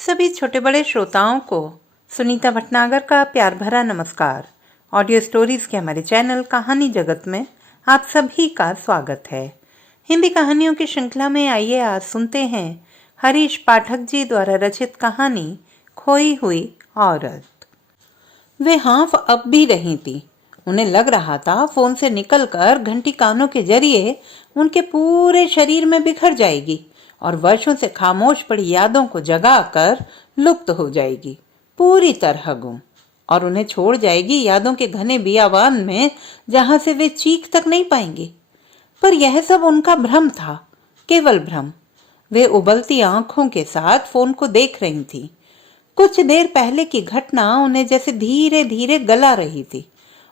सभी छोटे बड़े श्रोताओं को सुनीता भटनागर का प्यार भरा नमस्कार। ऑडियो स्टोरीज के हमारे चैनल कहानी जगत में आप सभी का स्वागत है। हिंदी कहानियों की श्रृंखला में आइए आज सुनते हैं हरीश पाठक जी द्वारा रचित कहानी खोई हुई औरत। वे हाँफ अब भी रही थी। उन्हें लग रहा था फोन से निकलकर घंटी कानों के जरिए उनके पूरे शरीर में बिखर जाएगी और वर्षों से खामोश पड़ी यादों को जगाकर लुप्त हो जाएगी पूरी तरह गुम, और उन्हें छोड़ जाएगी यादों के घने बियाबान में जहां से वे चीख तक नहीं पाएंगी। पर यह सब उनका भ्रम था, केवल भ्रम। वे उबलती आंखों के साथ फोन को देख रही थी। कुछ देर पहले की घटना उन्हें जैसे धीरे धीरे गला रही थी।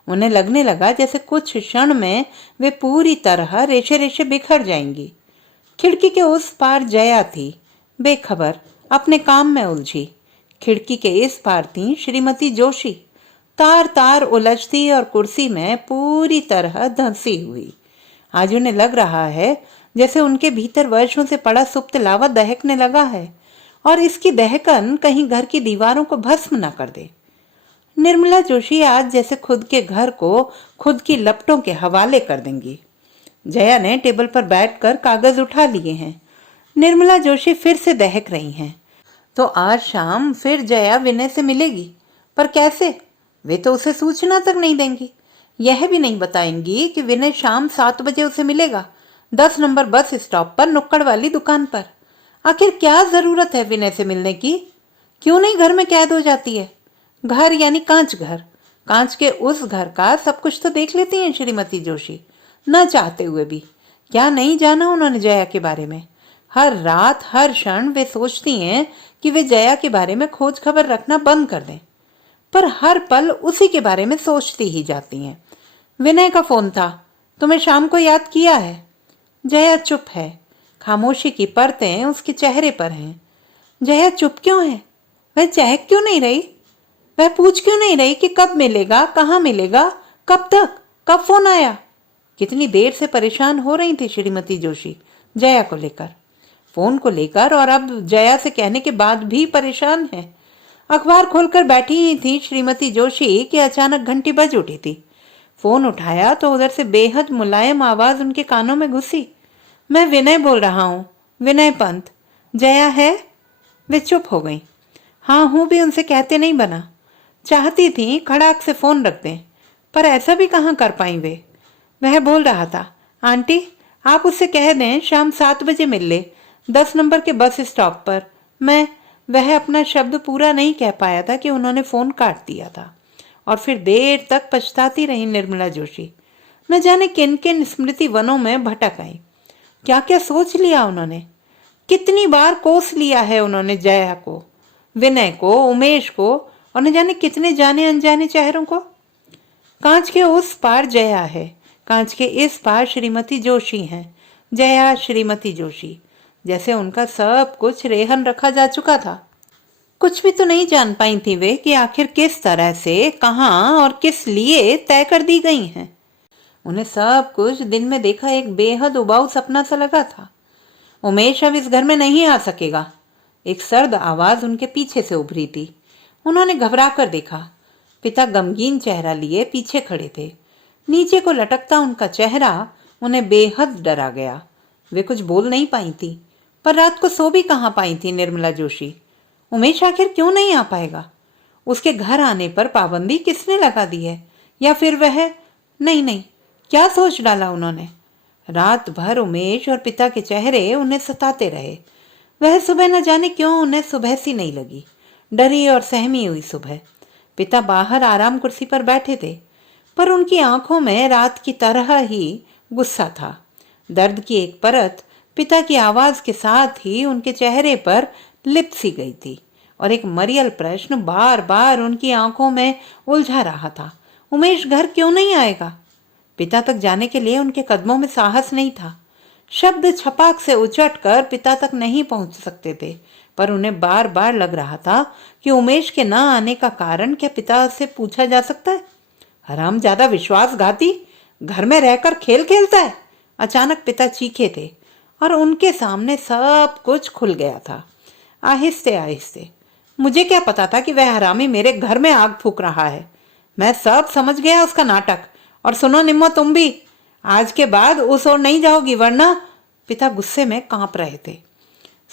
उन्हें लगने लगा जैसे कुछ क्षण में वे पूरी तरह रेशे रेशे बिखर जाएंगी। खिड़की के उस पार जया थी, बेखबर, अपने काम में उलझी। खिड़की के इस पार थी श्रीमती जोशी, तार तार उलझती और कुर्सी में पूरी तरह धंसी हुई। आज उन्हें लग रहा है जैसे उनके भीतर वर्षों से पड़ा सुप्त लावा दहकने लगा है और इसकी दहकन कहीं घर की दीवारों को भस्म न कर दे। निर्मला जोशी आज जैसे खुद के घर को खुद की लपटों के हवाले कर देंगी। जया ने टेबल पर बैठकर कागज उठा लिए हैं। निर्मला जोशी फिर से दहक रही हैं। तो आज शाम फिर जया विनय से मिलेगी, पर कैसे? वे तो उसे सूचना तक नहीं देंगी। यह भी नहीं बताएंगी कि विनय शाम 7 बजे उसे मिलेगा, 10 नंबर बस स्टॉप पर नुक्कड़ वाली दुकान पर। आखिर क्या जरूरत है विनय से मिलने की? क्यों नहीं घर में कैद हो जाती है? घर यानी कांच घर। कांच के उस घर का सब कुछ तो देख लेती हैं श्रीमती जोशी, न चाहते हुए भी। क्या नहीं जाना उन्होंने जया के बारे में? हर रात हर क्षण वे सोचती हैं कि वे जया के बारे में खोज खबर रखना बंद कर दें, पर हर पल उसी के बारे में सोचती ही जाती हैं। विनय का फोन था, तुम्हें शाम को याद किया है? जया चुप है। खामोशी की परतें उसके चेहरे पर हैं। जया चुप क्यों है? वह चहक क्यों नहीं रही? वह पूछ क्यों नहीं रही कि कब मिलेगा, कहाँ मिलेगा, कब तक, कब फोन आया? कितनी देर से परेशान हो रही थी श्रीमती जोशी जया को लेकर, फोन को लेकर, और अब जया से कहने के बाद भी परेशान है। अखबार खोलकर बैठी ही थी श्रीमती जोशी कि अचानक घंटी बज उठी थी। फोन उठाया तो उधर से बेहद मुलायम आवाज उनके कानों में घुसी। मैं विनय बोल रहा हूँ, विनय पंत। जया है? वे चुप हो गई। हाँ हूँ भी उनसे कहते नहीं बना। चाहती थी खड़ाक से फोन रख दें, पर ऐसा भी कहाँ कर पाई वे। वह बोल रहा था, आंटी आप उससे कह दें शाम 7 बजे मिल ले, 10 नंबर के बस स्टॉप पर। वह अपना शब्द पूरा नहीं कह पाया था कि उन्होंने फोन काट दिया था। और फिर देर तक पछताती रही निर्मला जोशी। न जाने किन किन स्मृति वनों में भटक आई। क्या क्या सोच लिया उन्होंने। कितनी बार कोस लिया है उन्होंने जया को, विनय को, उमेश को, और न जाने कितने जाने अनजाने चेहरों को। कांच के उस पार जया है, कांच के इस पार श्रीमती जोशी हैं। जया श्रीमती जोशी, जैसे उनका सब कुछ रेहन रखा जा चुका था। कुछ भी तो नहीं जान पाई थी वे कि आखिर किस तरह से, कहाँ और किस लिए तय कर दी गई हैं। उन्हें सब कुछ दिन में देखा एक बेहद उबाऊ सपना सा लगा था। उमेश अब इस घर में नहीं आ सकेगा। एक सर्द आवाज उनके पीछे से उभरी थी। उन्होंने घबरा कर देखा। पिता गमगीन चेहरा लिए पीछे खड़े थे। नीचे को लटकता उनका चेहरा उन्हें बेहद डरा गया। वे कुछ बोल नहीं पाई थी, पर रात को सो भी कहाँ पाई थी निर्मला जोशी। उमेश आखिर क्यों नहीं आ पाएगा? उसके घर आने पर पाबंदी किसने लगा दी है? या फिर वह नहीं, क्या सोच डाला उन्होंने? रात भर उमेश और पिता के चेहरे उन्हें सताते रहे। वह सुबह न जाने क्यों उन्हें सुबह सी नहीं लगी, डरी और सहमी हुई सुबह। पिता बाहर आराम कुर्सी पर बैठे थे, पर उनकी आंखों में रात की तरह ही गुस्सा था। दर्द की एक परत पिता की आवाज के साथ ही उनके चेहरे पर लिप सी गई थी, और एक मरियल प्रश्न बार बार उनकी आंखों में उलझा रहा था। उमेश घर क्यों नहीं आएगा? पिता तक जाने के लिए उनके कदमों में साहस नहीं था। शब्द छपाक से उचटकर पिता तक नहीं पहुंच सकते थे, पर उन्हें बार बार लग रहा था कि उमेश के न आने का कारण क्या पिता से पूछा जा सकता है। हराम ज्यादा विश्वासघाती, घर में रहकर खेल खेलता है। अचानक पिता चीखे थे और उनके सामने सब कुछ खुल गया था। आहिस्ते आहिस्ते मुझे क्या पता था कि वह हरामी मेरे घर में आग फूंक रहा है। मैं सब समझ गया उसका नाटक। और सुनो निम्मो, तुम भी आज के बाद उस ओर नहीं जाओगी, वरना। पिता गुस्से में कांप रहे थे।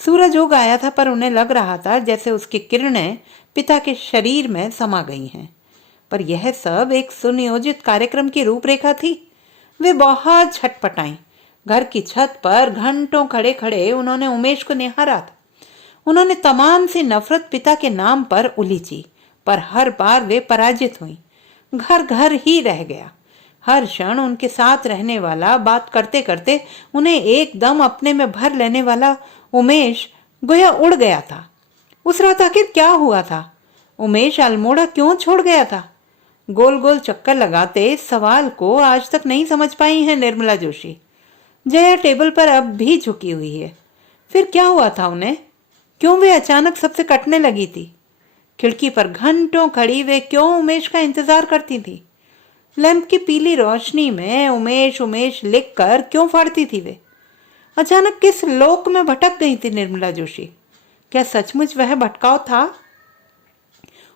सूरज उग आया था, पर उन्हें लग रहा था जैसे उसकी किरणें पिता के शरीर में समा गई हैं। पर यह सब एक सुनियोजित कार्यक्रम की रूपरेखा थी। वे बहुत छटपटाई। घर की छत पर घंटों खड़े खड़े उन्होंने उमेश को निहारा था। उन्होंने तमाम सी नफरत पिता के नाम पर उलीची, पर हर बार वे पराजित हुई। घर घर ही रह गया। हर क्षण उनके साथ रहने वाला, बात करते करते उन्हें एकदम अपने में भर लेने वाला उमेश गोया उड़ गया था। उस रात आखिर क्या हुआ था? उमेश अल्मोड़ा क्यों छोड़ गया था? गोल गोल चक्कर लगाते इस सवाल को आज तक नहीं समझ पाई हैं निर्मला जोशी। जया टेबल पर अब भी झुकी हुई है। फिर क्या हुआ था उन्हें? क्यों वे अचानक सबसे कटने लगी थी? खिड़की पर घंटों खड़ी वे क्यों उमेश का इंतजार करती थी? लैंप की पीली रोशनी में उमेश उमेश लिखकर क्यों फाड़ती थी वे? अचानक किस लोक में भटक गई थी निर्मला जोशी? क्या सचमुच वह भटकाव था?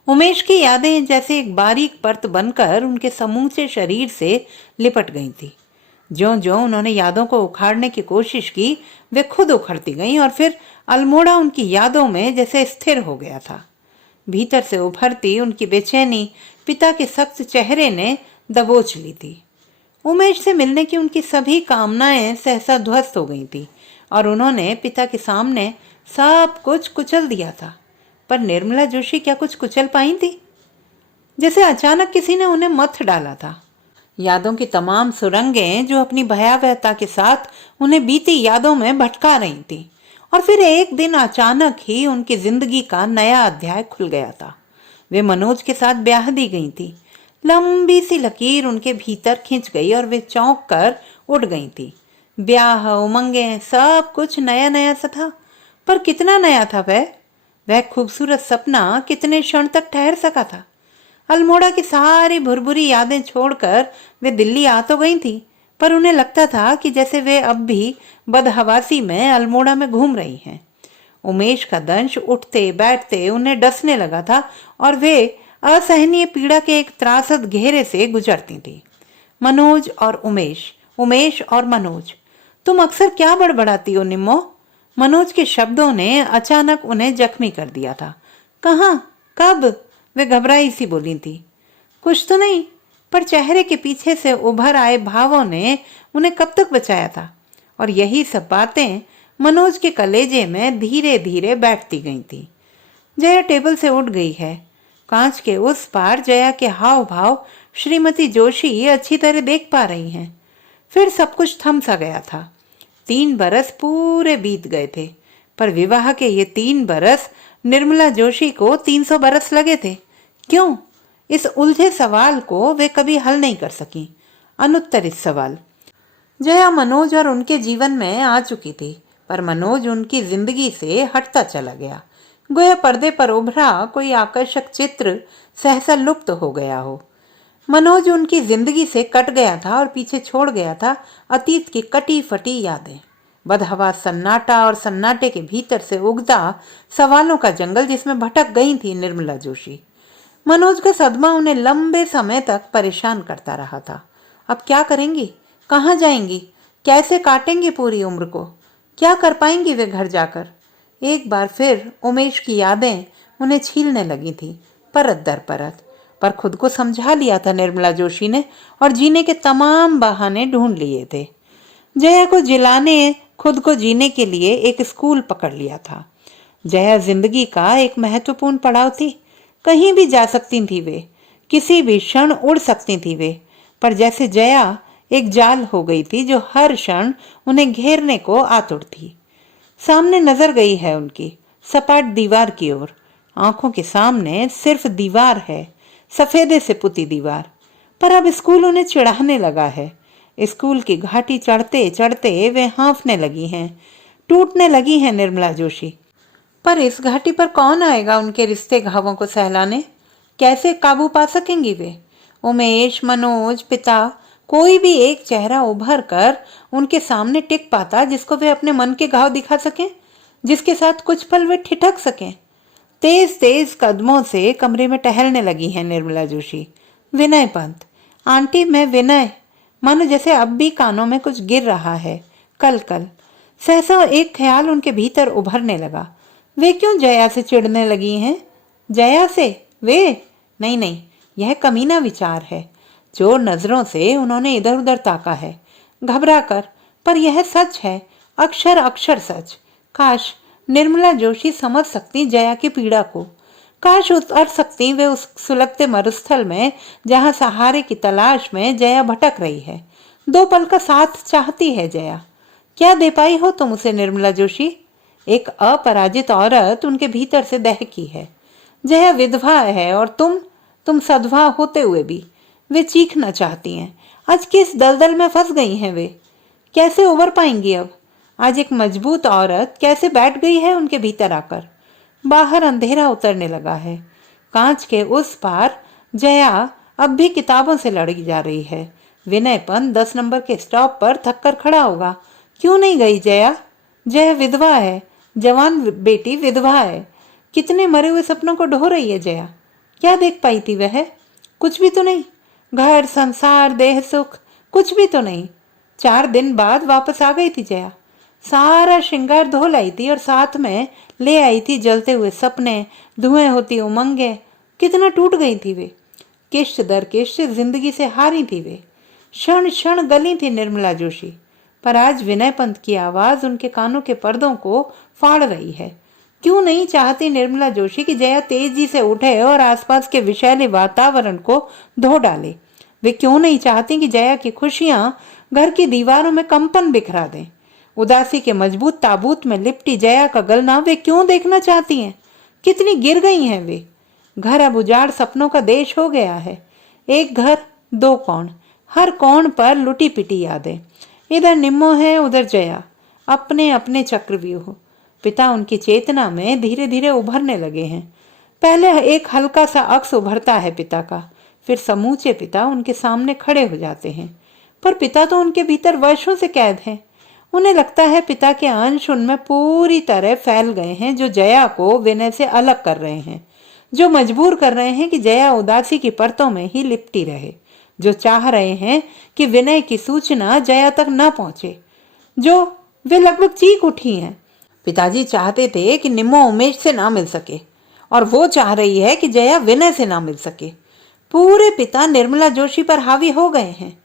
उमेश की यादें जैसे एक बारीक परत बनकर उनके समूचे शरीर से लिपट गई थी। ज्यों-ज्यों उन्होंने यादों को उखाड़ने की कोशिश की, वे खुद उखड़ती गईं और फिर अल्मोड़ा उनकी यादों में जैसे स्थिर हो गया था। भीतर से उभरती उनकी बेचैनी पिता के सख्त चेहरे ने दबोच ली थी। उमेश से मिलने की उनकी सभी कामनाएं सहसा ध्वस्त हो गई थी और उन्होंने पिता के सामने सब कुछ कुचल दिया था। पर निर्मला जोशी क्या कुछ कुचल पाई थी? जैसे अचानक किसी ने उन्हें मथ डाला था। यादों की तमाम सुरंगें जो अपनी भयावहता के साथ उन्हें बीती यादों में भटका रही थी। और फिर एक दिन अचानक ही उनकी जिंदगी का नया अध्याय खुल गया था। वे मनोज के साथ ब्याह दी गई थी। लंबी सी लकीर उनके भीतर खिंच गई और वे चौंक कर उठ गई थी। ब्याह, उमंगें, सब कुछ नया नया सा था। पर कितना नया था वह खूबसूरत सपना कितने क्षण तक ठहर सका था? अल्मोड़ा की सारी भुरभुरी यादें छोड़कर वे दिल्ली आ तो गई थी, पर उन्हें लगता था कि जैसे वे अब भी बदहवासी में अल्मोड़ा में घूम रही हैं। उमेश का दंश उठते बैठते उन्हें डसने लगा था और वे असहनीय पीड़ा के एक त्रासद घेरे से गुजरती थी। मनोज और उमेश, उमेश और मनोज। तुम अक्सर क्या बड़बड़ाती हो निम्मो? मनोज के शब्दों ने अचानक उन्हें जख्मी कर दिया था। कहाँ? कब? वे घबराई सी बोली थी। कुछ तो नहीं, पर चेहरे के पीछे से उभर आए भावों ने उन्हें कब तक बचाया था? और यही सब बातें मनोज के कलेजे में धीरे धीरे बैठती गई थी। जया टेबल से उठ गई है। कांच के उस पार जया के हाव भाव श्रीमती जोशी अच्छी तरह देख पा रही हैं। फिर सब कुछ थम सा गया था। 3 बरस पूरे बीत गए थे, पर विवाह के ये 3 बरस निर्मला जोशी को 300 बरस लगे थे। क्यों? इस उलझे सवाल को वे कभी हल नहीं कर सकी। अनुत्तरित सवाल। जया मनोज और उनके जीवन में आ चुकी थी, पर मनोज उनकी जिंदगी से हटता चला गया। गोया पर्दे पर उभरा कोई आकर्षक चित्र सहसा लुप्त हो गया हो। मनोज उनकी जिंदगी से कट गया था और पीछे छोड़ गया था अतीत की कटी फटी यादें। बदहवास सन्नाटा और सन्नाटे के भीतर से उगता सवालों का जंगल जिसमें भटक गई थी निर्मला जोशी। मनोज का सदमा उन्हें लंबे समय तक परेशान करता रहा था। अब क्या करेंगी? कहाँ जाएंगी? कैसे काटेंगी पूरी उम्र को? क्या कर पाएंगी वे घर जाकर? एक बार फिर उमेश की यादें उन्हें छीलने लगी थी, परत दर परत। पर खुद को समझा लिया था निर्मला जोशी ने और जीने के तमाम बहाने ढूंढ लिए थे। जया को जिलाने, खुद को जीने के लिए एक स्कूल पकड़ लिया था। जया जिंदगी का एक महत्वपूर्ण पड़ाव थी। कहीं भी जा सकती थी वे, किसी भी क्षण उड़ सकती थी वे। पर जैसे जया एक जाल हो गई थी जो हर क्षण उन्हें घेरने को आतुर थी। सामने नजर गई है उनकी सपाट दीवार की ओर। आंखों के सामने सिर्फ दीवार है, सफेदे से पुती दीवार। पर अब स्कूल उन्हें चिढ़ाने लगा है। स्कूल की घाटी चढ़ते चढ़ते वे हाँफने लगी हैं, टूटने लगी हैं निर्मला जोशी। पर इस घाटी पर कौन आएगा उनके रिश्ते घावों को सहलाने? कैसे काबू पा सकेंगी वे? उमेश, मनोज, पिता, कोई भी एक चेहरा उभर कर उनके सामने टिक पाता जिसको वे अपने मन के घाव दिखा सकें, जिसके साथ कुछ पल वे ठिठक सकें। तेज तेज कदमों से कमरे में टहलने लगी हैं निर्मला जोशी। विनय पंत, आंटी मैं विनय। मानो जैसे अब भी कानों में कुछ गिर रहा है। कल कल सहसा एक ख्याल उनके भीतर उभरने लगा। वे क्यों जया से चिढ़ने लगी हैं? जया से? वे? नहीं नहीं, यह कमीना विचार है। जो नजरों से उन्होंने इधर उधर ताका है घबरा कर, पर यह सच है, अक्षर अक्षर सच। काश निर्मला जोशी समझ सकती जया की पीड़ा को। काश उतर सकती वे उस सुलगते मरुस्थल में जहां सहारे की तलाश में जया भटक रही है। 2 पल का साथ चाहती है जया। क्या दे पाई हो तुम उसे निर्मला जोशी? एक अपराजित औरत उनके भीतर से दहकी है। जया विधवा है और तुम सधवा होते हुए भी। वे चीखना चाहती हैं। आज किस दलदल में फंस गई हैं वे? कैसे उबर पाएंगी अब? आज एक मजबूत औरत कैसे बैठ गई है उनके भीतर आकर। बाहर अंधेरा उतरने लगा है। कांच के उस पार जया अब भी किताबों से लड़ी जा रही है। विनयपन 10 नंबर के स्टॉप पर थक कर खड़ा होगा। क्यों नहीं गई जया? जया विधवा है, जवान बेटी विधवा है। कितने मरे हुए सपनों को ढो रही है जया। क्या देख पाई थी वह? कुछ भी तो नहीं। घर संसार देह सुख कुछ भी तो नहीं। 4 दिन बाद वापस आ गई थी जया। सारा श्रृंगार धो लाई थी और साथ में ले आई थी जलते हुए सपने, धुएं होती उमंगे। कितना टूट गई थी वे। किश्त दर किश्त जिंदगी से हारी थी वे। क्षण क्षण गली थी निर्मला जोशी। पर आज विनय पंत की आवाज उनके कानों के पर्दों को फाड़ रही है। क्यों नहीं चाहती निर्मला जोशी कि जया तेजी से उठे और आसपास के विषैले वातावरण को धो डाले? वे क्यों नहीं चाहती कि जया की खुशियां घर की दीवारों में कंपन बिखरा दें? उदासी के मजबूत ताबूत में लिपटी जया का गलना वे क्यों देखना चाहती हैं? कितनी गिर गई हैं वे। घर अब उजाड़ सपनों का देश हो गया है। एक घर 2 कोण, हर कोण पर लुटी पिटी यादें। इधर निम्मो है, उधर जया, अपने अपने चक्रव्यूह। पिता उनकी चेतना में धीरे धीरे उभरने लगे हैं। पहले एक हल्का सा अक्स उभरता है पिता का, फिर समूचे पिता उनके सामने खड़े हो जाते हैं। पर पिता तो उनके भीतर वर्षों से कैद हैं। उन्हें लगता है पिता के अंश उनमें पूरी तरह फैल गए हैं, जो जया को विनय से अलग कर रहे हैं, जो मजबूर कर रहे हैं कि जया उदासी की परतों में ही लिपटी रहे, जो चाह रहे हैं कि विनय की सूचना जया तक न पहुंचे, जो वे लगभग चीख उठी हैं। पिताजी चाहते थे कि निम्मो उमेश से ना मिल सके और वो चाह रही है कि जया विनय से ना मिल सके। पूरे पिता निर्मला जोशी पर हावी हो गए हैं।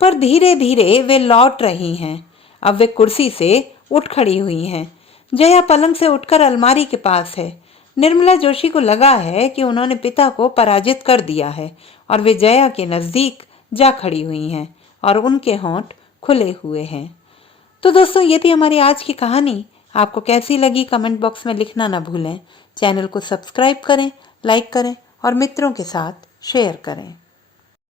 पर धीरे धीरे वे लौट रही हैं। अब वे कुर्सी से उठ खड़ी हुई हैं। जया पलंग से उठकर अलमारी के पास है। निर्मला जोशी को लगा है कि उन्होंने पिता को पराजित कर दिया है और वे जया के नजदीक जा खड़ी हुई हैं और उनके होंठ खुले हुए हैं। तो दोस्तों, ये थी हमारी आज की कहानी। आपको कैसी लगी कमेंट बॉक्स में लिखना ना भूलें। चैनल को सब्सक्राइब करें, लाइक करें और मित्रों के साथ शेयर करें।